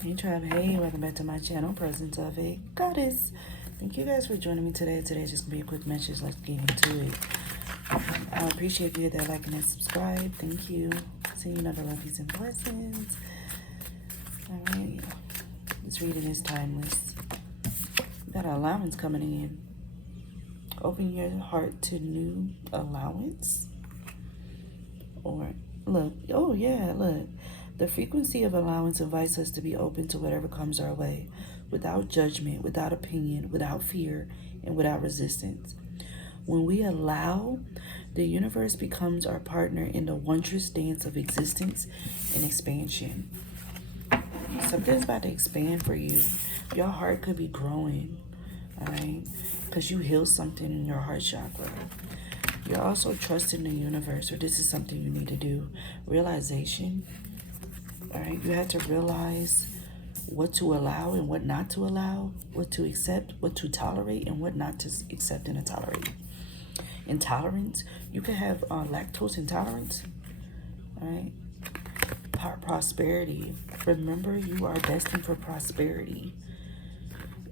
Hey Tribe, hey, welcome back to my channel, Presence of a Goddess. Thank you guys for joining me today. Today's just gonna be a quick message. Let's get into it. I appreciate you that like and subscribe. Thank you. See you, never love, peace, and blessings. Alright, this reading is timeless. We got an allowance coming in. Open your heart to new allowance. Or look, oh yeah, look. The frequency of allowance invites us to be open to whatever comes our way, without judgment, without opinion, without fear, and without resistance. When we allow, the universe becomes our partner in the wondrous dance of existence and expansion. Something's about to expand for you. Your heart could be growing, all right? Because you heal something in your heart chakra. You're also trusting the universe, or this is something you need to do. Realization. All right, you have to realize what to allow and what not to allow, what to accept, what to tolerate, and what not to accept and tolerate. Intolerance, you can have lactose intolerance. All right, prosperity. Remember, you are destined for prosperity.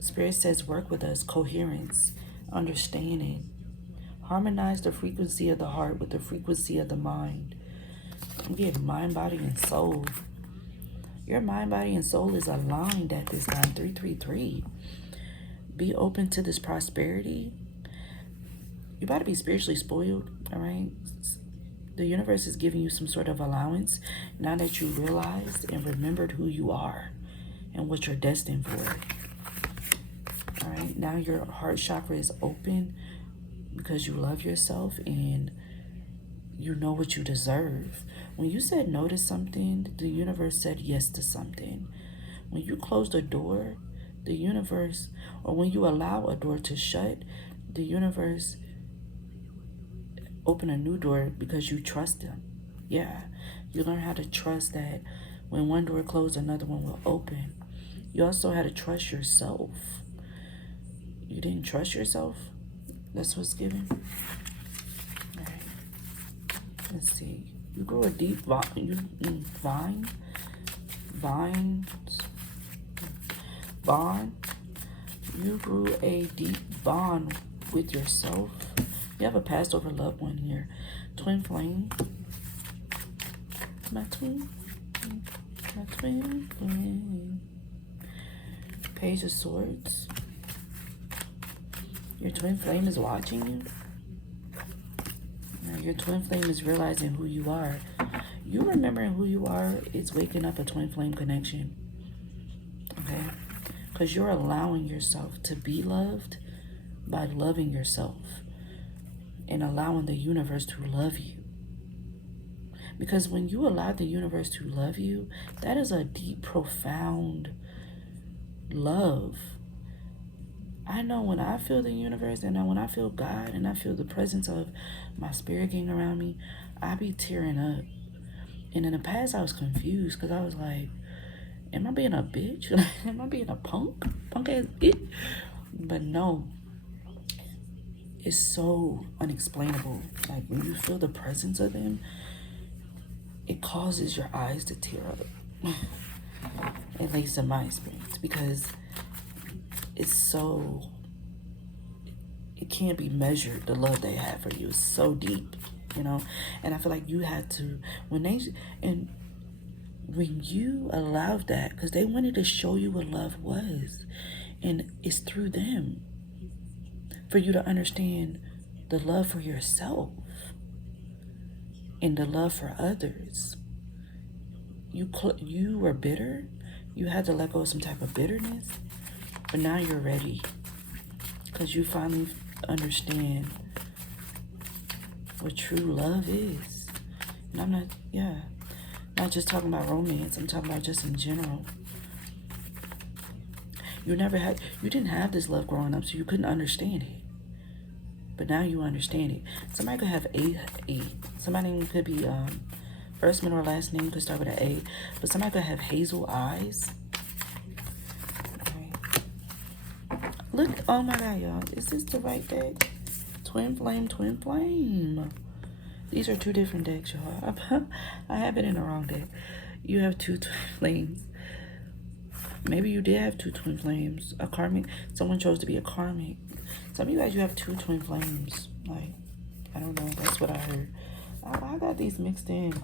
Spirit says, work with us. Coherence, understanding. Harmonize the frequency of the heart with the frequency of the mind. I'm getting mind, body, and soul. Your mind, body, and soul is aligned at this time. 333. Be open to this prosperity. You about to be spiritually spoiled, all right? The universe is giving you some sort of allowance now that you realized and remembered who you are and what you're destined for. All right, now your heart chakra is open because you love yourself and you know what you deserve. When you said no to something, the universe said yes to something. When you close the door, the universe, or when you allow a door to shut, the universe open a new door because you trust them. Yeah, you learn how to trust that when one door closed, another one will open. You also had to trust yourself. You didn't trust yourself? That's what's given. All right. Let's see. You grew a deep bond. You grew a deep bond with yourself. You have a past over loved one here. Twin flame. My twin flame. Page of Swords. Your twin flame is watching you. Your twin flame is realizing who you are. You remembering who you are is waking up a twin flame connection. Okay? Because you're allowing yourself to be loved by loving yourself and allowing the universe to love you. Because when you allow the universe to love you, that is a deep, profound love. I know when I feel the universe and when I feel God and I feel the presence of my spirit gang around me, I be tearing up. And in the past, I was confused because I was like, am I being a bitch? Am I being a punk ass bitch? But no, it's so unexplainable. Like when you feel the presence of them, it causes your eyes to tear up. At least in my experience, because it's so, it can't be measured. The love they have for you is so deep, you know. And I feel like you had to, when you allowed that, because they wanted to show you what love was, and it's through them for you to understand the love for yourself and the love for others. You were bitter. You had to let go of some type of bitterness. But now you're ready because you finally understand what true love is. And I'm not just talking about romance. I'm talking about just in general. You didn't have this love growing up, so you couldn't understand it. But now you understand it. Somebody could have somebody could be, first, middle, or last name could start with an A, but somebody could have hazel eyes. Look, oh my God, y'all. Is this the right deck? Twin flame, twin flame. These are two different decks, y'all. I have it in the wrong deck. You have two twin flames. Maybe you did have two twin flames. A karmic. Someone chose to be a karmic. Some of you guys, you have two twin flames. Like, I don't know. That's what I heard. I got these mixed in.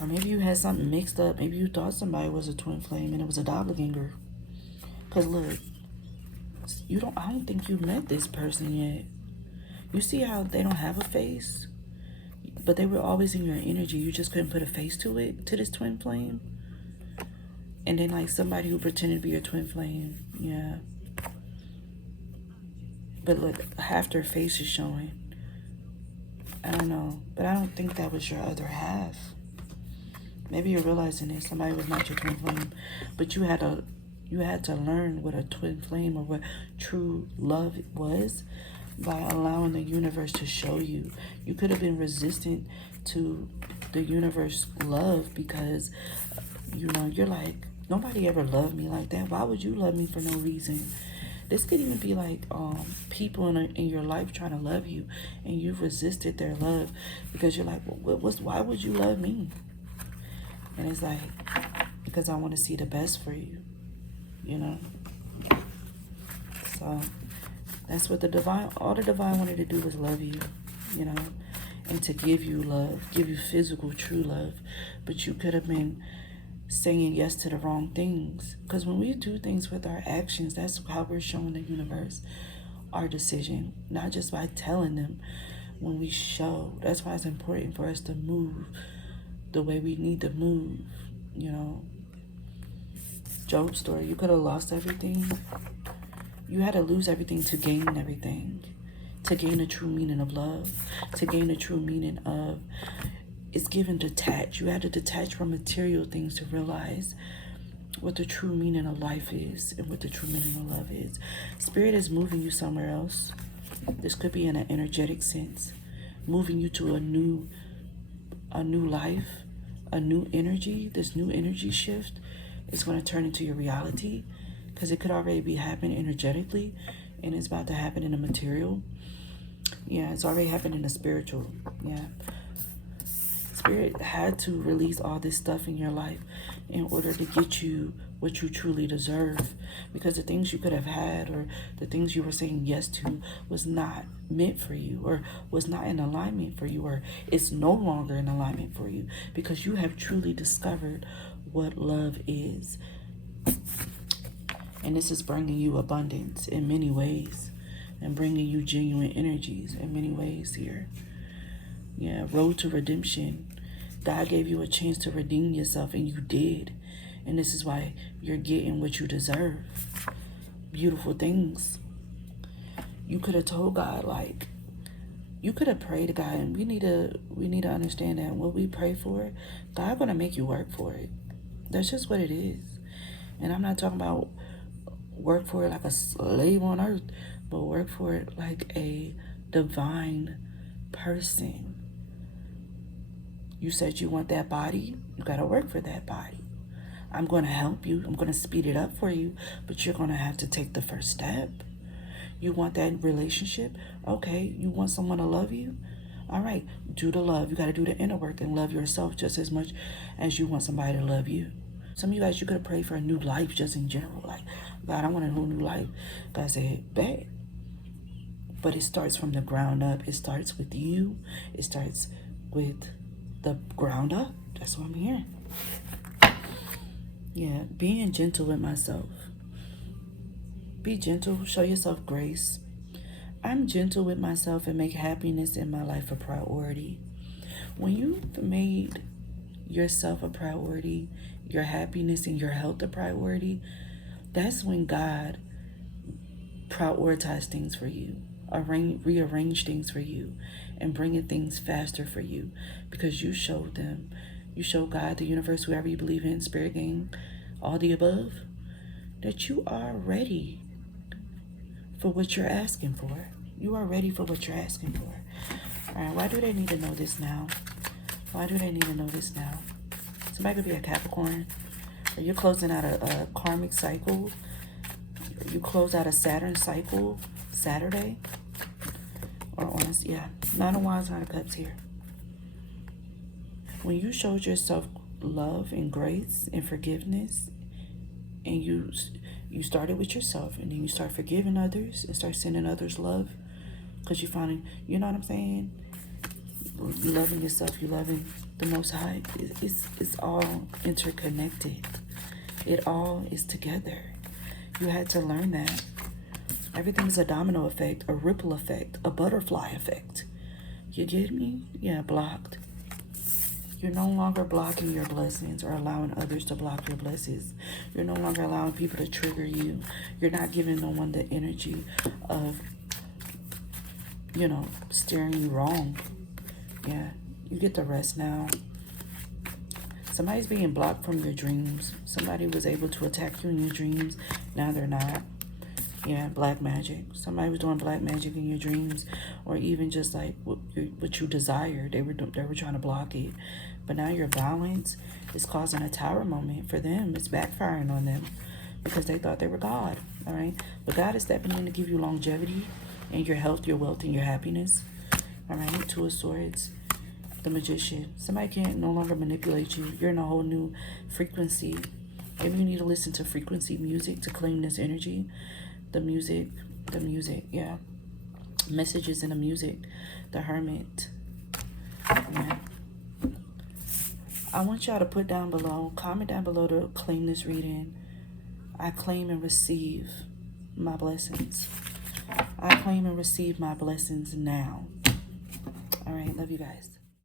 Or maybe you had something mixed up. Maybe you thought somebody was a twin flame and it was a doppelganger. Because look, I don't think you met this person yet. You see how they don't have a face? But they were always in your energy. You just couldn't put a face to it, to this twin flame. And then like somebody who pretended to be your twin flame. Yeah. But look, half their face is showing. I don't know. But I don't think that was your other half. Maybe you're realizing that somebody was not your twin flame. But you had to learn what a twin flame or what true love was by allowing the universe to show you. You could have been resistant to the universe love because, you know, you're like, nobody ever loved me like that. Why would you love me for no reason? This could even be like people in your life trying to love you, and you've resisted their love because you're like, well, why would you love me? And it's like, because I want to see the best for you, you know? So that's what all the divine wanted to do was love you, you know? And to give you love, give you physical, true love. But you could have been saying yes to the wrong things. Because when we do things with our actions, that's how we're showing the universe our decision. Not just by telling them, when we show. That's why it's important for us to move the way we need to move, you know. Job's story, you could have lost everything. You had to lose everything to gain everything. To gain the true meaning of love. To gain the true meaning of, it's given detached. You had to detach from material things to realize what the true meaning of life is and what the true meaning of love is. Spirit is moving you somewhere else. This could be in an energetic sense. Moving you to a new life, a new energy. This new energy shift is going to turn into your reality, because it could already be happening energetically, and it's about to happen in the material. Yeah, it's already happened in the spiritual. Yeah. Spirit had to release all this stuff in your life in order to get you what you truly deserve, because the things you could have had or the things you were saying yes to was not meant for you, or was not in alignment for you, or it's no longer in alignment for you, because you have truly discovered what love is. And this is bringing you abundance in many ways and bringing you genuine energies in many ways here. Yeah, road to redemption. God gave you a chance to redeem yourself, and you did. And this is why you're getting what you deserve. Beautiful things. You could have told God, like, you could have prayed to God, and we need to understand that what we pray for, God gonna make you work for it. That's just what it is. And I'm not talking about work for it like a slave on earth, but work for it like a divine person. You said you want that body, you got to work for that body. I'm going to help you. I'm going to speed it up for you, but you're going to have to take the first step. You want that relationship? Okay. You want someone to love you? All right. Do the love. You got to do the inner work and love yourself just as much as you want somebody to love you. Some of you guys, you could have prayed for a new life just in general. Like, God, I want a whole new life. God said, bad. But it starts from the ground up. It starts with you. It starts with the ground up. That's what I'm hearing. Yeah, being gentle with myself. Be gentle. Show yourself grace. I'm gentle with myself and make happiness in my life a priority. When you've made yourself a priority, your happiness and your health a priority, that's when God prioritizes things for you, rearrange things for you, and bringing things faster for you, because you showed them. You show God, the universe, whoever you believe in, spirit gang, all the above, that you are ready for what you're asking for. You are ready for what you're asking for. All right, why do they need to know this now? Why do they need to know this now? Somebody could be a Capricorn, or you're closing out a karmic cycle. You close out a Saturn cycle Saturday. Or honest, yeah. Nine of Wands, Nine of Cups here. When you showed yourself love and grace and forgiveness, and you started with yourself, and then you start forgiving others and start sending others love, because you find, you know what I'm saying, you loving yourself, you loving the Most High. It's all interconnected. It all is together. You had to learn that. Everything is a domino effect, a ripple effect, a butterfly effect. You get me? Yeah, blocked. You're no longer blocking your blessings or allowing others to block your blessings. You're no longer allowing people to trigger you. You're not giving no one the energy of, steering you wrong. Yeah, you get the rest now. Somebody's being blocked from your dreams. Somebody was able to attack you in your dreams. Now they're not. Yeah, black magic. Somebody was doing black magic in your dreams, or even just like what you desired. They were trying to block it. But now your balance is causing a tower moment for them. It's backfiring on them because they thought they were God. All right, but God is stepping in to give you longevity and your health, your wealth, and your happiness. All right, Two of Swords. The Magician. Somebody can't no longer manipulate you. You're in a whole new frequency. Maybe you need to listen to frequency music to claim this energy. The music, yeah. Messages in the music. The Hermit. Yeah. I want y'all to put down below, comment down below to claim this reading. I claim and receive my blessings. I claim and receive my blessings now. All right, love you guys.